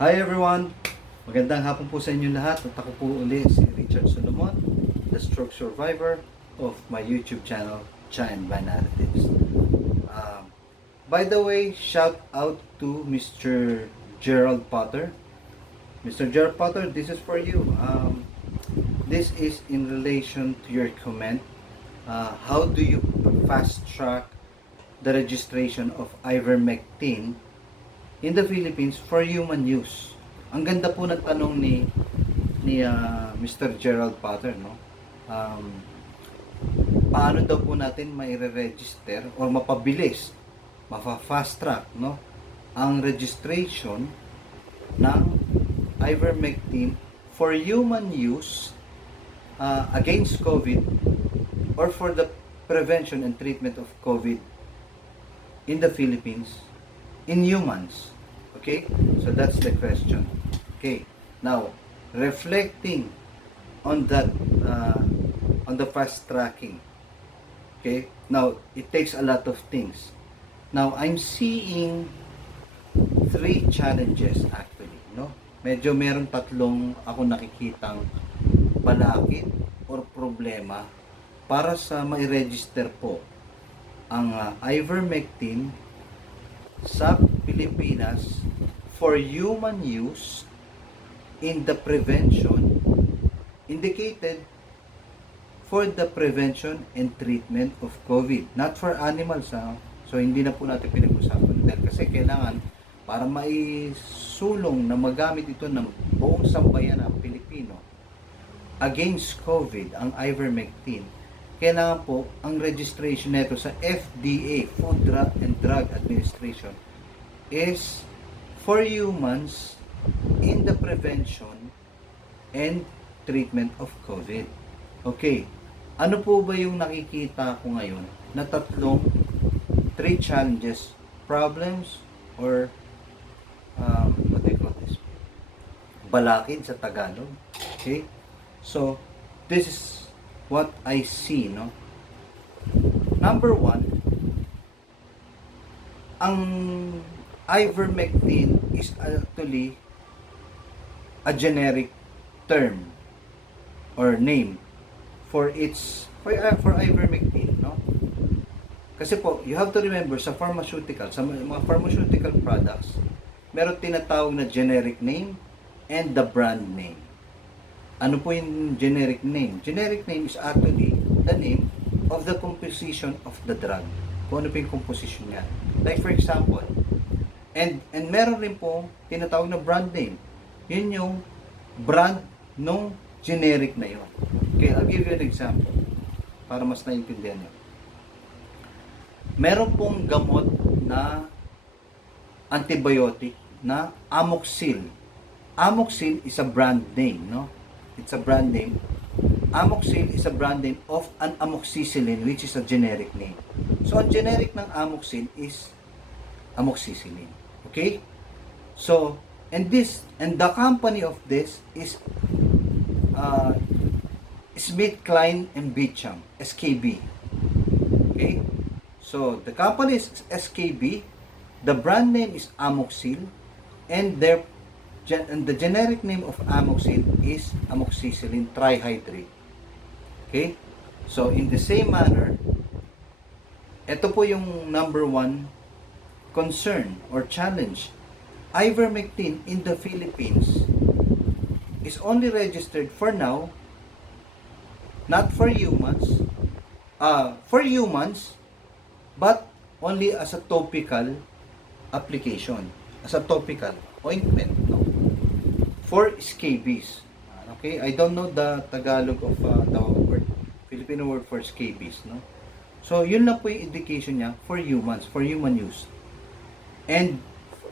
Hi everyone! Magandang hapon po sa inyo lahat at ako po uli si Richard Solomon, the stroke survivor of my YouTube channel, Cha and Van Narratives. By the way, shout out to Mr. Gerald Potter. Mr. Gerald Potter, this is for you. This is in relation to your comment. How do you fast track the registration of Ivermectin in the Philippines for human use? Ang ganda po ng tanong ni Mr. Gerald Potter, no? Paano daw po natin maire-register or mapabilis, mapa-fast track, no? Ang registration ng Ivermectin for human use against COVID or for the prevention and treatment of COVID in the Philippines in humans. Okay, so that's the question. Okay, now reflecting on that, on the fast tracking. Okay, now it takes a lot of things. Now I'm seeing three challenges actually, no? Medyo meron tatlong ako nakikitang balakid or problema para sa mai-register po ang Ivermectin sa Pilipinas for human use in the prevention, indicated for the prevention and treatment of COVID, not for animals. So hindi na po natin pinag-usapan dahil kasi kailangan para maisulong na magamit ito ng buong sambayan ng Pilipino against COVID, ang Ivermectin, kailangan po ang registration nito sa FDA, Food and Drug Administration, is for humans in the prevention and treatment of COVID. Okay, ano po ba yung nakikita ko ngayon na three challenges, problems, or what do you call this? Balakid sa Tagalog. Okay, so this is what I see, no? Number one, ang Ivermectin is actually a generic term or name for Ivermectin, no? Kasi po, you have to remember sa mga pharmaceutical products, meron tinatawag na generic name and the brand name. Ano po yung generic name? Generic name is actually the name of the composition of the drug. Kung ano po yung composition niya. Like for example, and meron rin po tinatawag na brand name. Yun yung brand nung generic na yun. Okay, I'll give you an example para mas naintindihan nyo. Meron pong gamot na antibiotic na Amoxil. Amoxil is a brand name, no? It's a brand name. Amoxil is a brand name of an amoxicillin, which is a generic name. So, ang generic ng Amoxil is amoxicillin. Okay? So, and the company of this is Smith, Klein, and Beecham, SKB. Okay? So, the company is SKB, the brand name is Amoxil, and the generic name of Amoxil is amoxicillin trihydrate. Okay? So, in the same manner, ito po yung number one concern or challenge. Ivermectin in the Philippines is only registered for now, not for humans, but only as a topical application, as a topical ointment, no? For scabies. Okay, I don't know the Tagalog of the word, Filipino word for scabies, no? So yun lang po yung indication niya for humans, for human use. And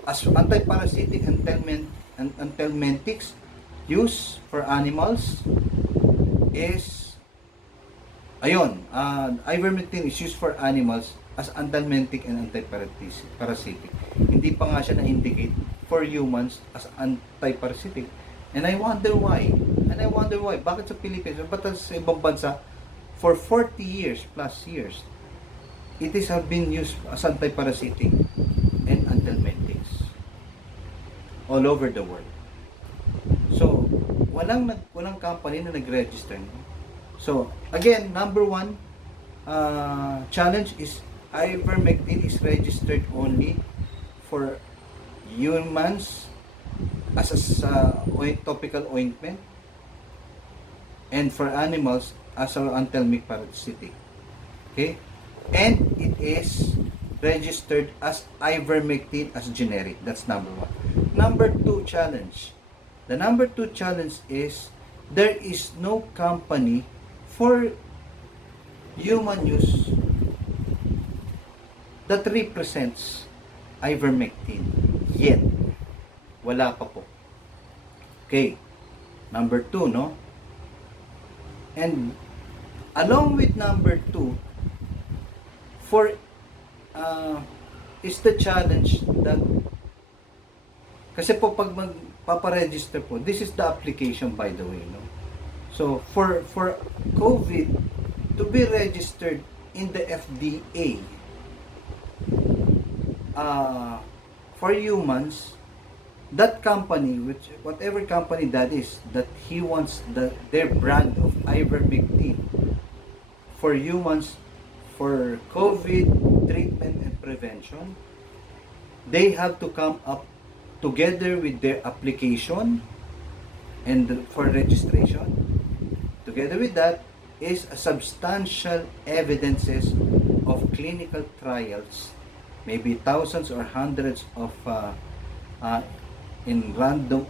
as anti-parasitic and anthelmintics use for animals is Ivermectin is used for animals as anthelmintic and anti-parasitic. Hindi pa nga siya na-indicate for humans as anti-parasitic. And I wonder why. Bakit sa Pilipinas? Bakit sa ibang bansa for 40 years plus years it have been used as anti-parasitic and anthelmintics. all over the world. So, walang company na nag-register. So, again, number one challenge is ivermectin is registered only for humans as a topical ointment, and for animals as an anthelmic parasitic. Okay? And it is registered as ivermectin as generic. That's number one. Number two challenge. The number two challenge is there is no company for human use that represents ivermectin yet. Wala pa po. Okay. Number two, no? And along with number two, for is the challenge that kasi po pag magpaparegister po, this is the application, by the way, no? So for COVID to be registered in the FDA for humans, that company, which whatever company that is, that he wants their brand of ivermectin for humans for COVID treatment and prevention, they have to come up together with their application and for registration. Together with that is a substantial evidences of clinical trials, maybe thousands or hundreds of in random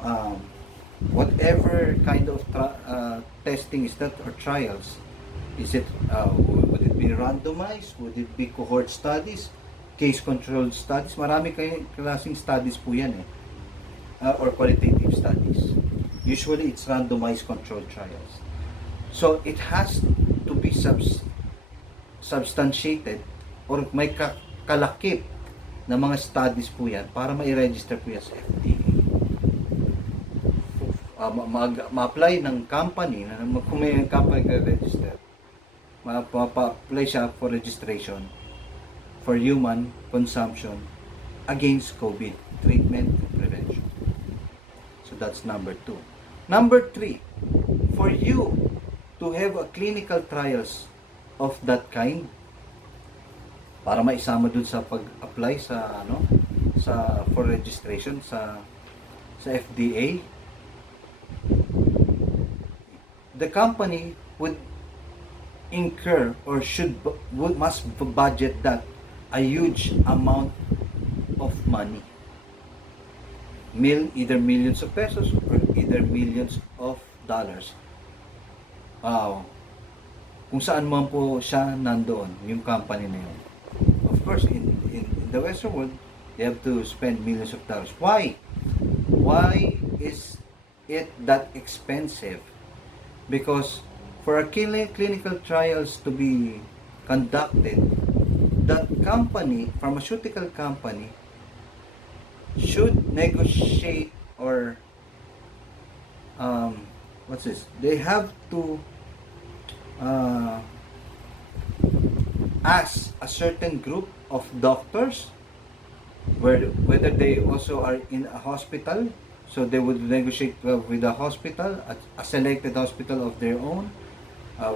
whatever kind of testing is that, or trials. Is it would it be randomized, would it be cohort studies, case controlled studies? Marami klaseng studies po yan or qualitative studies. Usually it's randomized controlled trials. So it has to be substantiated or may kalakip na mga studies po yan para ma-register po yan sa FDA. Ma-apply ng company, kung may company register, ma-apply siya for registration for human consumption against COVID treatment and prevention. So that's number two. Number three, for you to have a clinical trials of that kind, para maisama dun sa pag-apply sa for registration sa FDA, the company would incur or must budget that a huge amount of money, either millions of pesos or either millions of dollars. Kung saan man po siya nandoon, yung company na yun. Of course, in the Western world, they have to spend millions of dollars. Why? Why is it that expensive? Because for a clinical trials to be conducted, that company, pharmaceutical company, should negotiate or they have to ask a certain group of doctors whether they also are in a hospital. So they would negotiate with a hospital, a selected hospital of their own,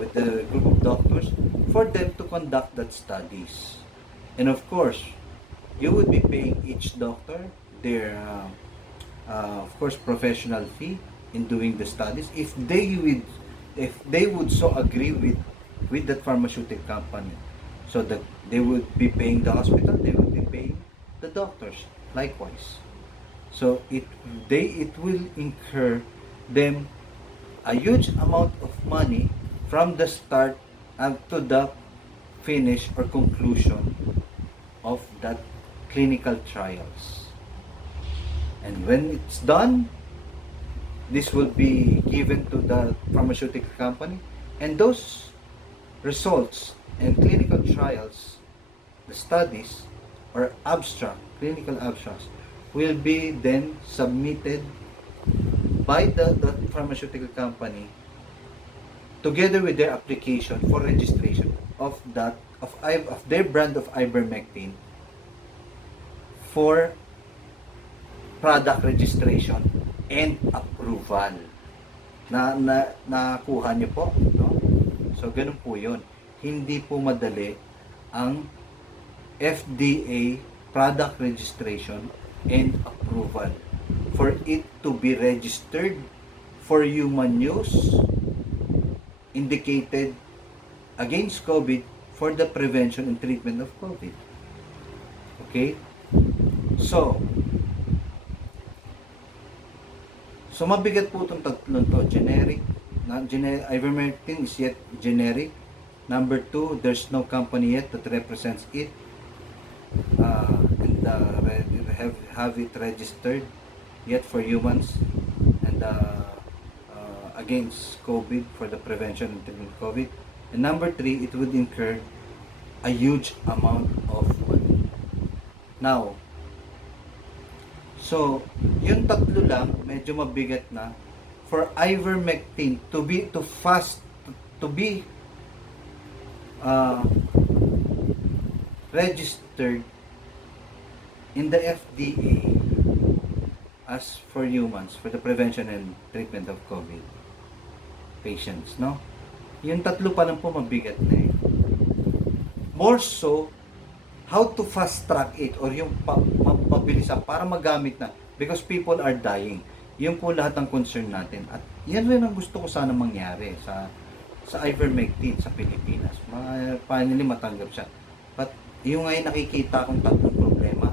with the group of doctors, for them to conduct that studies. And of course, you would be paying each doctor their, of course, professional fee in doing the studies. If they would so agree with that pharmaceutical company, so that they would be paying the hospital, they would be paying the doctors likewise. So it will incur them a huge amount of money from the start up to the finish or conclusion of that clinical trials. And when it's done, this will be given to the pharmaceutical company, and those results and clinical trials, the studies or clinical abstracts, will be then submitted by the pharmaceutical company together with their application for registration of their brand of ivermectin for product registration and approval. Nakuha niyo po, no? So ganun po 'yun. Hindi po madali ang FDA product registration and approval for it to be registered for human use, indicated against COVID for the prevention and treatment of COVID. Okay? So mabigat po itong tatlong to. Generic, Ivermectin is yet generic. Number 2, there's no company yet that represents it and have it registered yet for humans and against COVID, for the prevention and treatment of COVID. And number 3, it would incur a huge amount of money. Now, so, yung tatlo lang, medyo mabigat na. For Ivermectin to be registered in the FDA as for humans, for the prevention and treatment of COVID patients, no? Yung tatlo pa lang po mabigat na eh. More so, how to fast track it or yung mabilisan para magamit na, because people are dying. Yun po lahat ng concern natin, at yan rin ang gusto ko sana mangyari sa Ivermectin sa Pilipinas. Finally matanggap siya. But yung ngayon nakikita kong tatlong problema,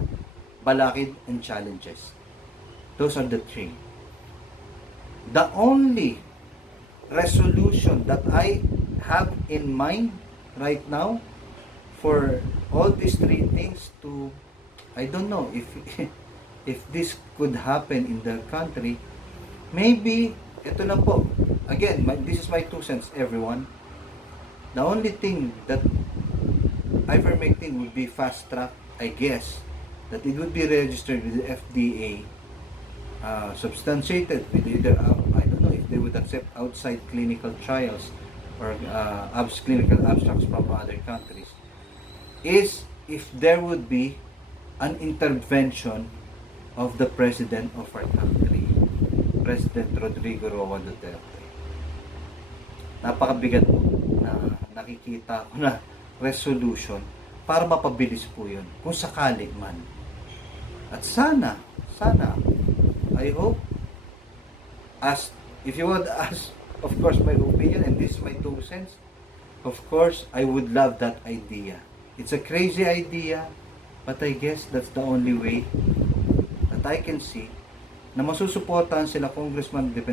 balakid and challenges. Those are the 3. The only resolution that I have in mind right now for all these 3 things to, I don't know if this could happen in the country, maybe ito na po, again, this is my 2 cents, everyone. The only thing that Ivermectin would be fast track, I guess, that it would be registered with the FDA, substantiated with either I don't know if they would accept outside clinical trials or clinical abstracts from other countries, is if there would be an intervention of the president of our country, President Rodrigo Duterte. Napakabigat po na nakikita ko na resolution para mapabilis po yun, kung sakali man. At sana, I hope, if you would ask, of course, my opinion, and this is my 2 cents, of course, I would love that idea. It's a crazy idea, but I guess that's the only way that I can see na masusuportahan sila Congressman Mike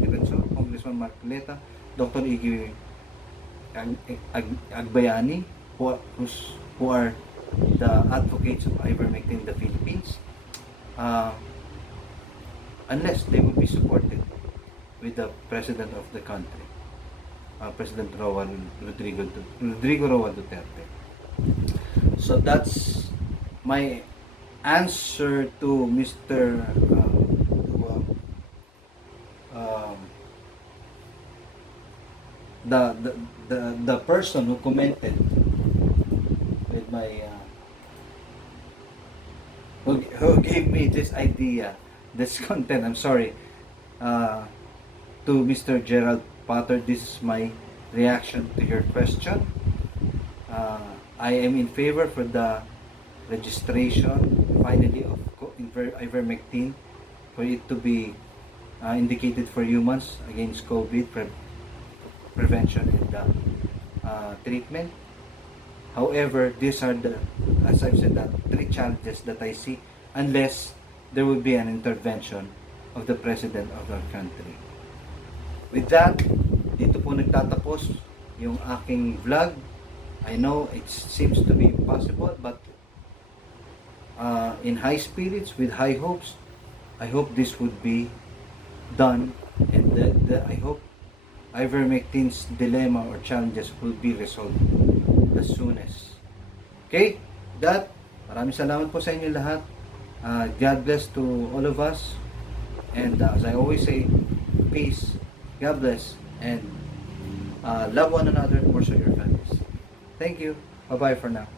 Defensor, Congressman Marcoleta, Dr. Iggy Agbayani, who are the advocates of Ivermectin in the Philippines, unless they will be supported with the President of the country, President Rodrigo Duterte. So that's my answer to Mr. The person who commented with my who gave me this idea, this content. I'm sorry, to Mr. Gerald Potter. This is my reaction to your question. I am in favor for the registration finally of Ivermectin, for it to be indicated for humans against COVID prevention and treatment. However, these are as I've said, that 3 challenges that I see unless there will be an intervention of the President of our country. With that, dito po nagtatapos yung aking vlog. I know it seems to be impossible, but in high spirits, with high hopes, I hope this would be done, and I hope Ivermectin's dilemma or challenges will be resolved as soon as. Okay? That, maraming salamat po sa inyo lahat. God bless to all of us. And as I always say, peace, God bless, and love one another, more so your families. Thank you. Bye-bye for now.